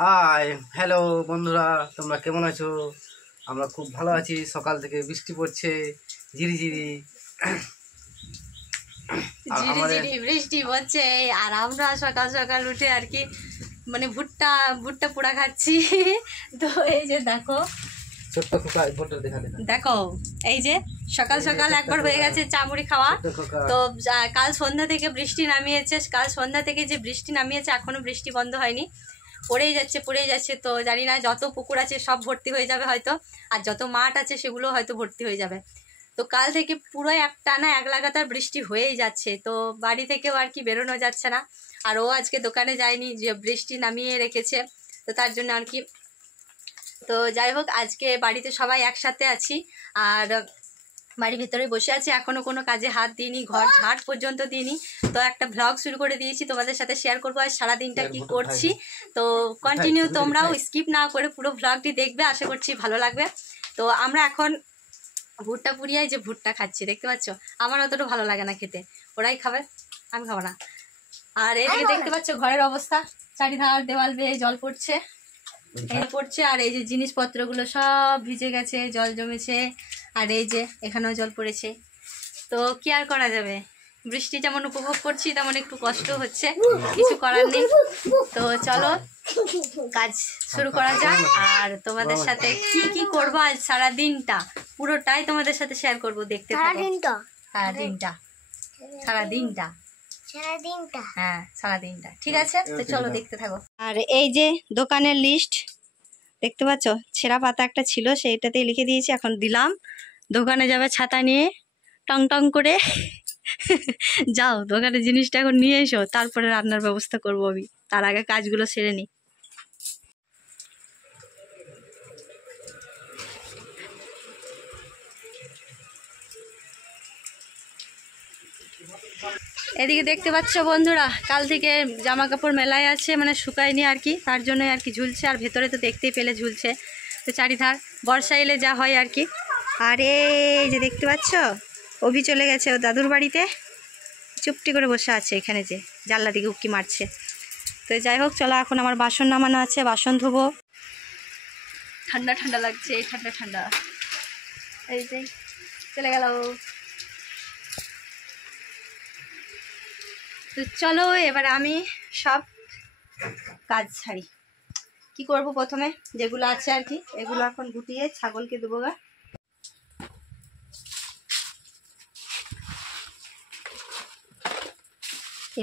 Hi hello বন্ধুরা, তোমরা কেমন আছো? আমরা খুব ভালো আছি। সকাল থেকে বৃষ্টি পড়ছে ঝিরিঝিরি ঝিরিঝিরি বৃষ্টি পড়ছে আর আমরা সকাল সকাল উঠে আর কি মানে ভুট্টা ভুট্টা পোড়া খাচ্ছি। তো এই যে দেখো ছোট্ট খোকা ভোটার দেখো এই যে সকাল সকাল একবার হয়ে গেছে চা মুড়ি খাওয়া। তো কাল সন্ধ্যা থেকে বৃষ্টি নামিয়েছে, কাল সন্ধ্যা থেকে যে বৃষ্টি নামিয়েছে এখনো বৃষ্টি বন্ধ হয়নি, পড়েই যাচ্ছে। তো জানি না যত পুকুর আছে সব ভর্তি হয়ে যাবে হয়তো, আর যত মাঠ আছে সেগুলো হয়তো ভর্তি হয়ে যাবে। তো কাল থেকে পুরো একটানা এক লাগাতার বৃষ্টি হয়েই যাচ্ছে। তো বাড়ি থেকেও আর কি বেরোনো যাচ্ছে না। আর ও আজকে দোকানে যায়নি, যে বৃষ্টি নামিয়ে রেখেছে, তো তার জন্য আর কি। তো যাই হোক, আজকে বাড়িতে সবাই একসাথে আছি আর বাড়ির ভেতরে বসে আছি, এখনো কোনো কাজে হাত দিইনি, ঘর ঝাড় পর্যন্ত দিইনি। তো একটা ভ্লগ শুরু করে দিয়েছি, তোমাদের সাথে শেয়ার করবো আর সারাদিনটা কি করছি। তো কন্টিনিউ তোমরাও স্কিপ না করে পুরো ভ্লগটি দেখবে, আশা করছি ভালো লাগবে। তো আমরা এখন ভুট্টা পুড়িয়ায় যে ভুট্টা খাচ্ছি দেখতে পাচ্ছ, আমার অতটা ভালো লাগে না খেতে, ওরাই খাবে, আমি খাবো না। আর এদিকে দেখতে পাচ্ছ ঘরের অবস্থা, চারিধার দেওয়াল বেয়ে জল পড়ছে আর এই যে জিনিসপত্রগুলো সব ভিজে গেছে, জল জমেছে। আর এই যে এখানেও জল পড়েছে। তো কি আর করা যাবে, বৃষ্টি যেমন উপভোগ করছি তেমন একটু কষ্ট হচ্ছে, কিছু করার নেই। তো চলো কাজ শুরু করা যাক, আর তোমাদের সাথে কি কি করবো আজ সারা দিনটা পুরোটাই তোমাদের সাথে শেয়ার করবো, দেখতে থাকো। হ্যাঁ সারাদিনটা, ঠিক আছে। তো চলো দেখতে থাকো। আর এই যে দোকানের লিস্ট দেখতে পাচ্ছ, ছেঁড়া পাতা একটা ছিল সেইটাতেই লিখে দিয়েছি, এখন দিলাম। দোকানে যাবে ছাতা নিয়ে টং টং করে। যাও দোকানে জিনিসটা এখন নিয়ে এসো, তারপরে রান্নার ব্যবস্থা করবো আমি, তার আগে কাজগুলো সেরে নিই। এদিকে দেখতে পাচ্ছ বন্ধুরা, কাল থেকে জামা কাপড় মেলায় আছে, মানে শুকায়নি আর কি, তার জন্যই আর কি ঝুলছে। আর ভেতরে তো দেখতেই পেলে ঝুলছে। তো চারিধার বর্ষা এলে যা হয় আর কি। আর এই যে দেখতে পাচ্ছ, অভি চলে গেছে ও দাদুর বাড়িতে, চুপটি করে বসে আছে এখানে, যে জানলা দিকে উঁকি মারছে। তো যাই হোক চলো, এখন আমার বাসন নামানো আছে, বাসন ধোবো। ঠান্ডা ঠান্ডা লাগছে, ঠান্ডা ঠান্ডা। এই যে চলে গেল। তো চলো এবার আমি সব কাজ ছাড়ি। কি করব প্রথমে, যেগুলো আছে আর কি এগুলো এখন গুটিয়ে ছাগলকে দেবো গা।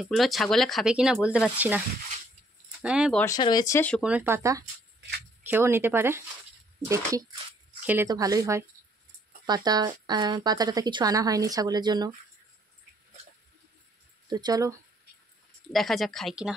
এগুলো ছাগলে খাবে কিনা বলতে পারছি না। হ্যাঁ বর্ষা রয়েছে, শুকনো পাতা খেয়েও নিতে পারে, দেখি খেলে তো ভালোই হয়। পাতাটা কিছু আনা হয়নি ছাগলের জন্য। তো চলো দেখা যাক খাই কিনা।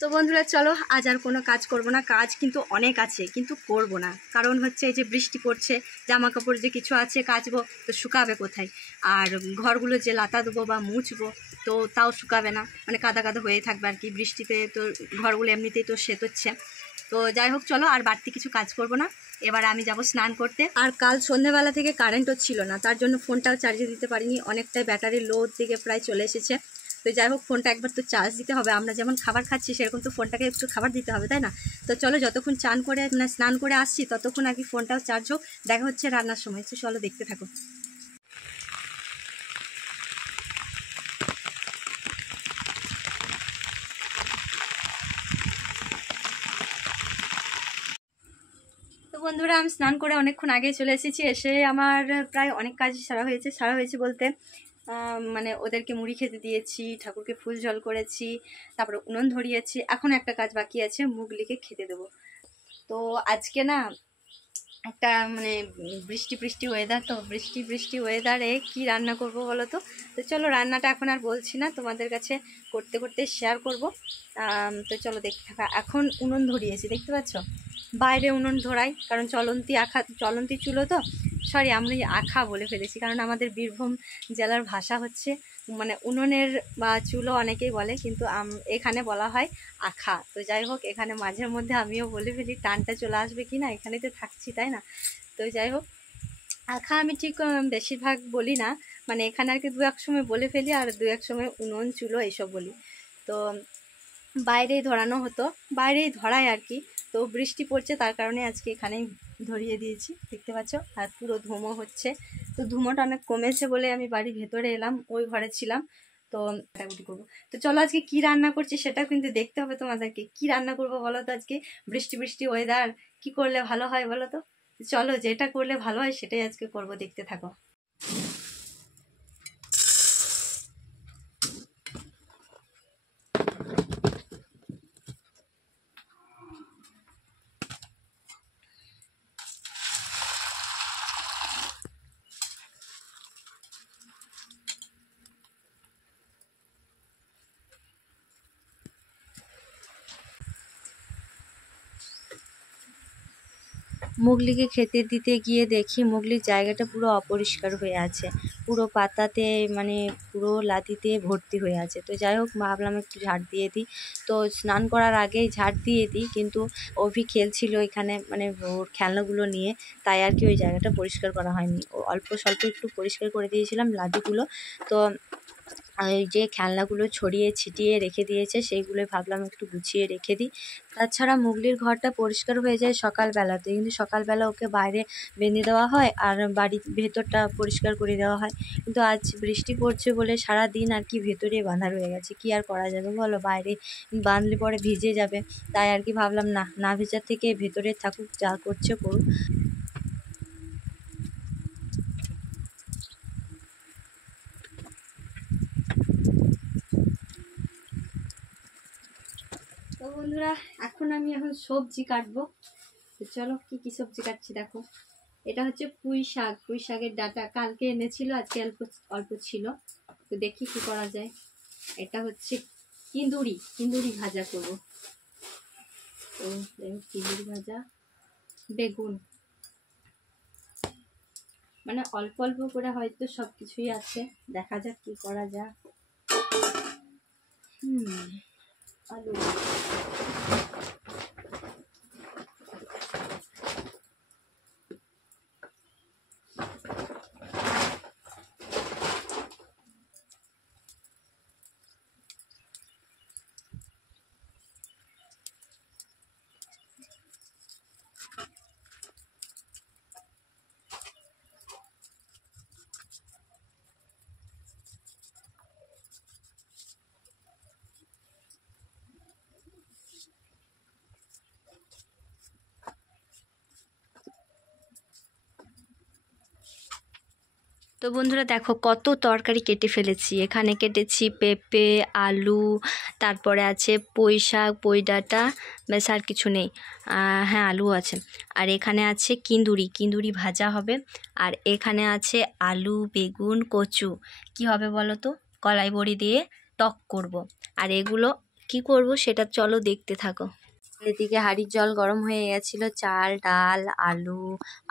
তো বন্ধুরা চলো, আজ আর কোনো কাজ করব না, কাজ কিন্তু অনেক আছে কিন্তু করব না, কারণ হচ্ছে এই যে বৃষ্টি পড়ছে, জামা কাপড় যে কিছু আছে কাচবো, তো শুকাবে কোথায়, আর ঘরগুলো যে লাতা দেবো বা মুছবো তো তাও শুকাবে না, মানে কাদা কাদা হয়ে থাকবে আর কি। বৃষ্টিতে তো ঘরগুলো এমনিতেই তো শেত হচ্ছে। তো যাই হোক, চলো আর বাড়তি কিছু কাজ করব না, এবার আমি যাব স্নান করতে। আর কাল সন্ধ্যেবেলা থেকে কারেন্টও ছিল না, তার জন্য ফোনটাও চার্জে দিতে পারিনি, অনেকটাই ব্যাটারি লোড দিকে প্রায় চলে এসেছে। তো যাই হোক, ফোনটা একবার তো চার্জ দিতে হবে, আমরা যেমন খাবার খাচ্ছি সেরকম তো ফোনটাকে একটু খাবার দিতে হবে, তাই না? তো চলো, যতক্ষণ স্নান করে আসছি ততক্ষণ আর কি ফোনটাও চার্জ হোক, দেখা হচ্ছে রান্নার সময়। তো চলো, দেখতে থাকো। তো বন্ধুরা, আমি স্নান করে অনেকক্ষণ আগে চলে এসেছি। এসে আমার প্রায় অনেক কাজই সারা হয়েছে বলতে মানে ওদেরকে মুড়ি খেতে দিয়েছি, ঠাকুরকে ফুল জল করেছি, তারপরে উনুন ধরিয়েছি। এখন একটা কাজ বাকি আছে, মুগলিকে খেতে দেবো। তো আজকে না একটা মানে বৃষ্টি ওয়েদার, তো বৃষ্টি ওয়েদারে কি রান্না করব বলো তো? তো চলো, রান্নাটা এখন আর বলছি না, তোমাদের কাছে করতে করতে শেয়ার করব। তো চলো দেখতে থাকা। এখন উনুন ধরিয়েছি, দেখতে পাচ্ছ? বাইরে উনুন ধরাই, কারণ চলন্তি চুলো তো, সরি আমি আখা বলে ফেলেছি, কারণ আমাদের বীরভূম জেলার ভাষা হচ্ছে মানে উনুনের বা চুলো অনেকেই বলে, কিন্তু এখানে বলা হয় আখা। তো যাই হোক, এখানে মাঝে মধ্যে আমিও বলে ফেলি, টানটা চলে আসবে কি না, এখানে তো থাকছি, তাই না? তো যাই হোক, আখা আমি ঠিক বেশিরভাগ বলি না, মানে এখানে আর কি দু এক সময় বলে ফেলি, আর দু এক সময় উনুন চুলো এইসব বলি। তো বাইরেই ধরানো হতো, বাইরেই ধরাই আর কি। তো বৃষ্টি পড়ছে, তার কারণে আজকে এখানেই ধরিয়ে দিয়েছি, দেখতে পাচ্ছ। আর পুরো ধুমো হচ্ছে, তো ধুমোটা অনেক কমেছে বলে আমি বাড়ির ভেতরে এলাম, ওই ঘরে ছিলাম। তো কাটাকুটি করবো। তো চলো, আজকে কি রান্না করছি সেটাও কিন্তু দেখতে হবে তোমাদেরকে। কি রান্না করবো বলো তো? আজকে বৃষ্টি ওয়েদার, কি করলে ভালো হয় বলো তো? চলো, যেটা করলে ভালো হয় সেটাই আজকে করবো, দেখতে থাকো। মুগলিকে খেতে দিতে গিয়ে দেখি মুগলির জায়গাটা পুরো অপরিষ্কার হয়ে আছে, পুরো পাতাতে মানে পুরো লাদিতে ভর্তি হয়ে আছে। তো যাই হোক, ভাবলাম একটু ঝাড় দিয়ে দিই। তো স্নান করার আগেই ঝাড় দিয়ে দিই, কিন্তু অভি খেলছিল এখানে, মানে ওর খেলনাগুলো নিয়ে, তাই আর কি ওই জায়গাটা পরিষ্কার করা হয়নি। ও অল্প স্বল্প একটু পরিষ্কার করে দিয়েছিলাম লাদিগুলো। তো এই যে খেলনাগুলো ছড়িয়ে ছিটিয়ে রেখে দিয়েছে, সেইগুলো ভাবলাম একটু গুছিয়ে রেখে দিই। তাছাড়া মুগলির ঘরটা পরিষ্কার হয়ে যায় সকালবেলাতে, কিন্তু সকালবেলা ওকে বাইরে বেঁধে দেওয়া হয় আর বাড়ির ভেতরটা পরিষ্কার করে দেওয়া হয়। কিন্তু আজ বৃষ্টি পড়ছে বলে সারা দিন আর কি ভেতরে বাঁধা রয়ে গেছে, কি আর করা যাবে বলো? বাইরে বাঁধলে পরে ভিজে যাবে, তাই আর কি ভাবলাম না ভেজার থেকে ভেতরে থাকুক, যা করছে করুক। তো বন্ধুরা, এখন সবজি কাটবো। তো চলো, কি সবজি কাটছি দেখো। এটা হচ্ছে পুঁই শাকের ডাঁটা, কালকে এনেছিল, আজকে অল্প অল্প ছিল। তো দেখি কি করা যায়। এটা হচ্ছে কিন্দুরি ভাজা করব। তো কিন্দুরি ভাজা, বেগুন, মানে অল্প অল্প করে হয়তো সব কিছুই আছে, দেখা যাক কি করা যায়। আলু, তো বন্ধুরা দেখো, কত তরকারি কেটে ফেলেছি। এখানে কেটেছি পেঁপে, আলু, তারপরে আছে পুঁই শাক, পুঁই ডাঁটা, ব্যাস আর কিছু নেই। হ্যাঁ, আলু আছে। আর এখানে আছে কিন্দুরি ভাজা হবে। আর এখানে আছে আলু, বেগুন, কচু। কি হবে বলো তো? কলাই বড়ি দিয়ে টক করব। আর এগুলো কি করব সেটা চলো দেখতে থাকো। এদিকে হাঁড়ির জল গরম হয়ে গেছিলো, চাল ডাল আলু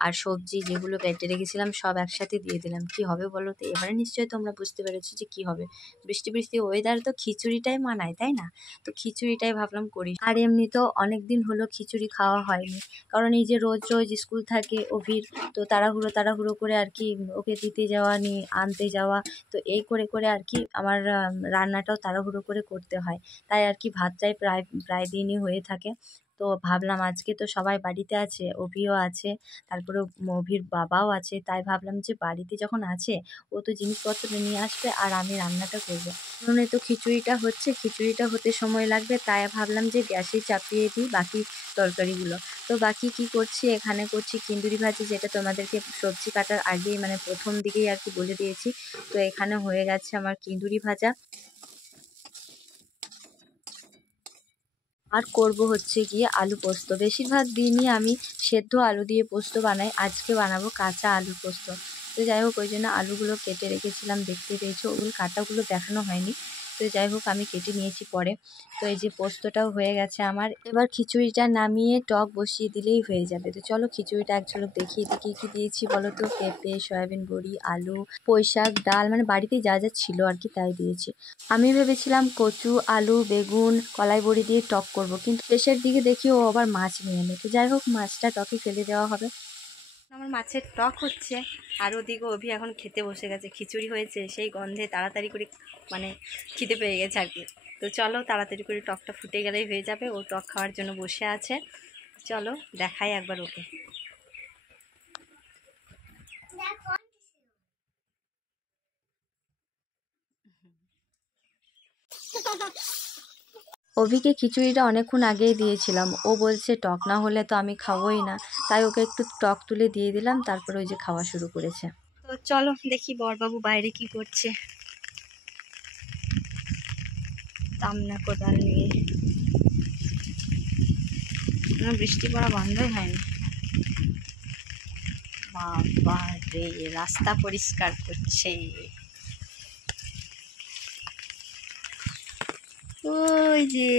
আর সবজি যেগুলো কেটে রেখেছিলাম সব একসাথে দিয়ে দিলাম। কি হবে বলো তো? এবারে নিশ্চয়ই তোমরা বুঝতে পেরেছো যে কি হবে। বৃষ্টি বৃষ্টি ওয়েদার তো খিচুড়িটাই মানায়, তাই না? তো খিচুড়িটাই ভাবলাম করি। আর এমনি তো অনেক দিন হলো খিচুড়ি খাওয়া হয়নি, কারণ এই যে রোজ রোজ স্কুল থাকে অভির, তো তাড়াহুড়ো করে আর কি ওকে দিতে যাওয়া নিয়ে আনতে যাওয়া, তো এই করে করে আর কি আমার রান্নাটাও তাড়াহুড়ো করে করতে হয়। তাই আর কি ভাতটাই প্রায় দিনই হয়ে থাকে। তো ভাবলাম আজকে তো সবাই বাড়িতে আছে, অভিও আছে, তারপরে অভির বাবাও আছে, তাই ভাবলাম যে বাড়িতে যখন আছে ও তো জিনিসপত্র নিয়ে আসবে আর আমি রান্নাটা করবো। উনুনে তো খিচুড়িটা হচ্ছে, খিচুড়িটা হতে সময় লাগবে, তাই ভাবলাম যে গ্যাসে চাপিয়ে দিই বাকি তরকারিগুলো। তো বাকি কি করছি, এখানে করছি কিন্দুরি ভাজি, যেটা তোমাদেরকে সবজি কাটার আগেই মানে প্রথম দিকেই আর কি বলে দিয়েছি। তো এখানে হয়ে গেছে আমার কিন্দুরি ভাজা। আর করব হচ্ছে গিয়ে আলু পোস্ত। বেশিরভাগ দিনই আমি সেদ্ধ আলু দিয়ে পোস্ত বানাই, আজকে বানাবো কাঁচা আলু পোস্ত। তো যাই হোক, ওই জন্য আলুগুলো কেটে রেখেছিলাম, দেখতে পেয়েছো ওগুলো কাটাগুলো দেখানো হয়নি। তো যাই হোক আমি কেটে নিয়েছি পরে। তো এই যে পোস্তটাও হয়ে গেছে আমার, এবার খিচুড়িটা নামিয়ে টক বসিয়ে দিলেই হয়ে যাবে। তো চলো খিচুড়িটা এক ঝলক দেখিয়ে দিই কী কী দিয়েছি বলো তো। পেঁপে, সয়াবিন বড়ি, আলু, পুঁই শাক, ডাল, মানে বাড়িতে যা যা ছিল আর কি তাই দিয়েছি। আমি ভেবেছিলাম কচু, আলু, বেগুন, কলাই বড়ি দিয়ে টক করব, কিন্তু শেষের দিকে দেখি ও আবার মাছ নিয়ে এলো। তো যাই হোক মাছটা টকে ফেলে দেওয়া হবে। আমার মাছের টক হচ্ছে, আর ওদিকে অভি এখন খেতে বসে গেছে। খিচুড়ি হয়েছে, সেই গন্ধে তাড়াতাড়ি করে মানে খিদে পেয়ে গেছে আর কি। তো চলো তাড়াতাড়ি করে টকটা ফুটে গেলেই হয়ে যাবে। ও টক খাওয়ার জন্য বসে আছে, চলো দেখাই একবার ওকে। অভিকে খিচুড়িটা অনেকক্ষণ আগেই দিয়েছিলাম, ও বলছে টক না হলে তো আমি খাবোই না, তাই ওকে একটু টক তুলে দিয়ে দিলাম, তারপরে ওই যে খাওয়া শুরু করেছে। তো চলো দেখি বরবাবু বাইরে কি করছে। তামনা কোদাল নিয়ে বৃষ্টি পড়া বন্ধই হয়নি। বাবা রে, রাস্তা পরিষ্কার করছে। ওই যে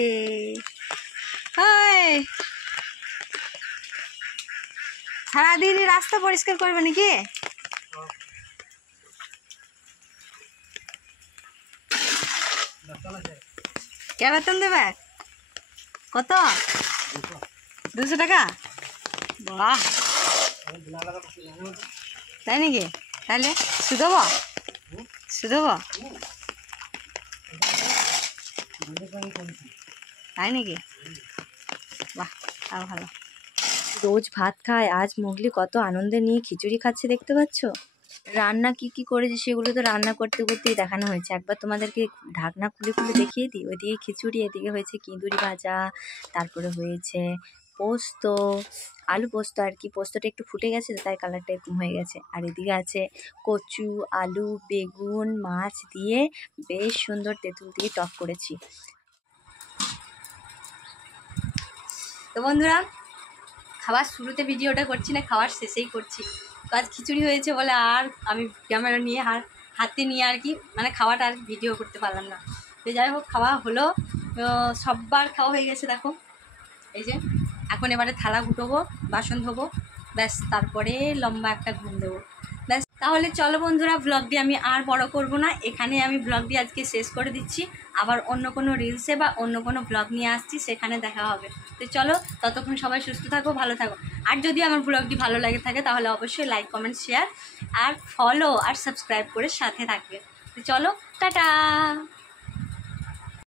সারাদিনই রাস্তা পরিষ্কার করবে নাকি? কে বেতন দেবে? কত? 200 টাকা? বাহ, তাই নাকি? তাহলে শুধব শুধব তাই নাকি? বাহ, তাও ভালো। রোজ ভাত খায়, আজ মোগলি কত আনন্দে নিয়ে খিচুড়ি খাচ্ছে দেখতে পাচ্ছ। রান্না কি কি করেছি সেগুলো তো রান্না করতে করতেই দেখানো হয়েছে। একবার তোমাদেরকে ঢাকনা খুলে খুলে দেখিয়ে দিই। ওইদিকে খিচুড়ি, এদিকে হয়েছে কিন্দুরি ভাজা, তারপরে হয়েছে পোস্ত, আলু পোস্ত আর কি। পোস্তটা একটু ফুটে গেছে তাই কালারটা এরকম হয়ে গেছে। আর এদিকে আছে কচু, আলু, বেগুন, মাছ দিয়ে বেশ সুন্দর তেঁতুল দিয়ে টক করেছি। তো বন্ধুরা, খাবার শুরুতে ভিডিওটা করছি না, খাওয়ার শেষেই করছি। তো আজ খিচুড়ি হয়েছে বলে আর আমি ক্যামেরা নিয়ে হাতে নিয়ে আর কি মানে খাওয়াটা আর ভিডিও করতে পারলাম না। তো যাই হোক খাওয়া হলো, সববার খাওয়া হয়ে গেছে দেখো। এই যে এখন এবারে থালা গুটোবো, বাসন ধোবো, ব্যাস তারপরে লম্বা একটা ঘুম দেবো, ব্যাস। তাহলে চলো বন্ধুরা, ব্লগটি আমি আর বড় করব না, এখানে আমি ব্লগটি আজকে শেষ করে দিচ্ছি। আবার অন্য কোনো রিলসে বা অন্য কোনো ব্লগ নিয়ে আসছি, সেখানে দেখা হবে। তো চলো, ততক্ষণ সবাই সুস্থ থাকো, ভালো থাকো। আর যদি আমার ব্লগটি ভালো লাগে থাকে তাহলে অবশ্যই লাইক, কমেন্ট, শেয়ার আর ফলো আর সাবস্ক্রাইব করে সাথে থাকবে। তো চলো, টাটা।